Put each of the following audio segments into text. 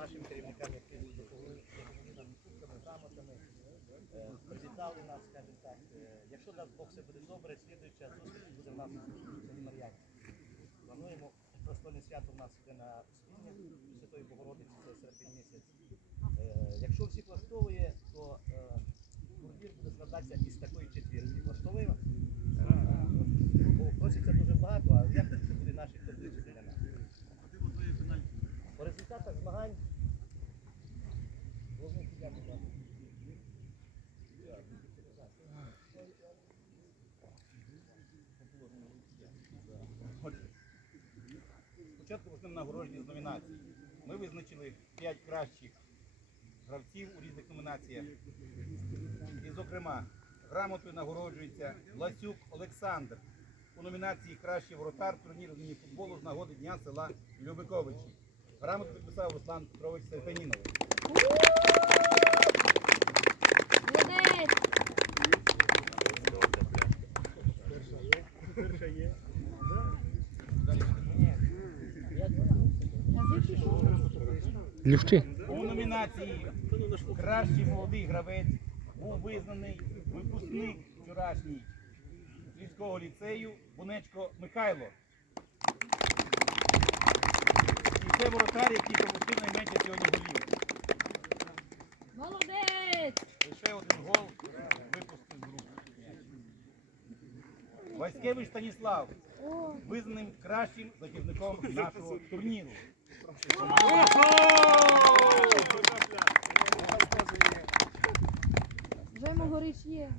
нашим керівникам, які допомогли нам кубками, грамотами, е, привітали нас, скажімо так. Е, Якщо дасть Бог все буде добре, слідуюча зустріч буде в нас селі Мар'янці. Плануємо престольне свято в нас йде на Успіння Святої Богородиці, це серпень місяць. Е, Якщо всіх влаштовує, то результатах змагань Спочатку почнемо нагородження з номінацій. Ми визначили 5 кращих гравців у різних номінаціях. І, зокрема, грамотою нагороджується Ласюк Олександр у номінації Кращий воротар турніру з футболу з нагоди Дня села Любиковичі. Грамоту підписав Руслан Петрович Серпенінов. Молодець! Лющи. У номінації Кращий молодий гравець був визнаний випускник вчорашній Львівського ліцею Бунечко Михайло. І це воротар, який пропустив найменше сьогодні голів. Молодець! Лише один гол випустив з рук. Васькевич Станіслав визнаним кращим захисником нашого турніру. вже могорич є.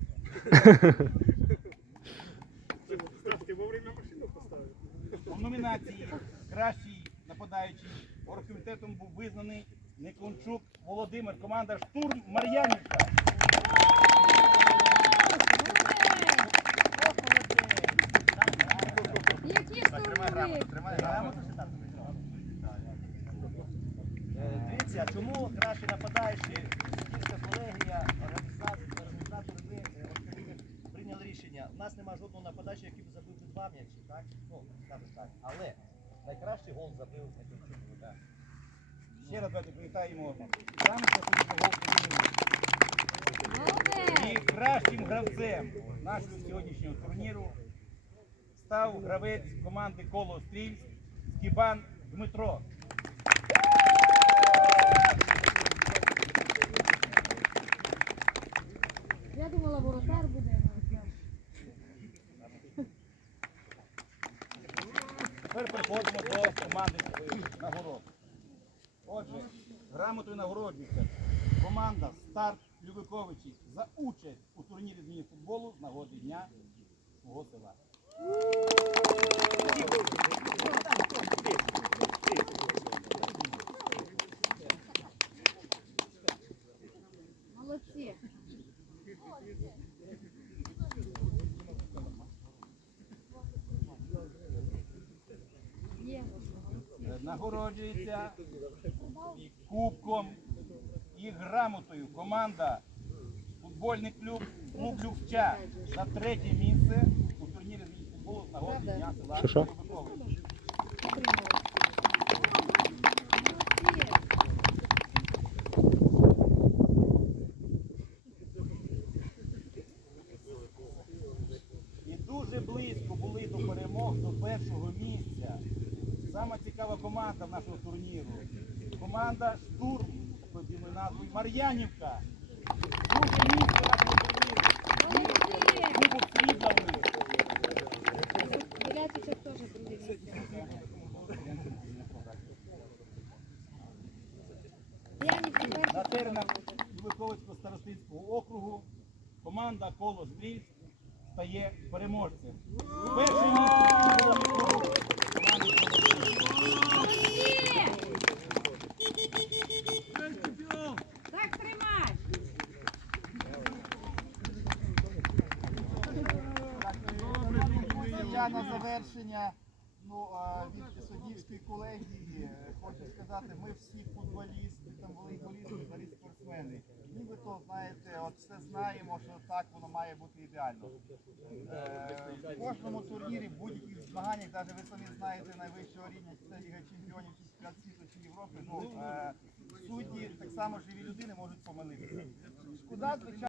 У номінації Кращий нападаючий оргкомітетом був визнаний Никончук Володимир, команда Штурм Мар'янівка. Які Так, грамоту. Е, Дивіться, чому краще нападаючи, суспільська колегія, організатори, е, прийняли рішення. У нас немає жодного нападаючого, який би забив би два м'ячі, так? Ну, скажімо так. Але найкращий гол забив Миколчук Володар. Ще раз давайте привітаємо гол. І кращим гравцем нашого сьогоднішнього турніру став гравець команди Коло Стрільськ Скібан Дмитро. Я думала, воротар буде. Тепер переходимо до команди нагород. Отже, грамотою нагороджується команда Старт Любиковичі за участь у турнірі зміни футболу з нагоди дня свого села. Молодці! Є. Е, Нагороджується кубком і грамотою команда футбольний клуб клуб Любча за третє місце у турнірі зміни футболу з нагоди дня села. Молодці! І дуже близько були до перемог до першого місця. Команда нашого турніру. Команда Штурм під назвою Мар'янівка. Друге місце нашого турніру. Кубок срібла в них. Теж друге місце. На теренах Виховицького старостинського округу команда Коло Стрільськ стає переможцем. Перше місце було команди Коло Так тримай! Я на завершення ну, від суддівської колегії е, хочу сказати, ми всі футболісти, там волейболісти, взагалі спортсмени. Нібито, знаєте, от все знаємо, що так воно має бути ідеально. Е, в кожному турнірі, в будь-яких змаганнях, навіть ви самі знаєте найвищого рівня, чи це Ліга Чемпіонів, чи Чемпіонат світу, чи Європи, ну, е, судді так само живі людини можуть помилитися. Шкода, звичайно.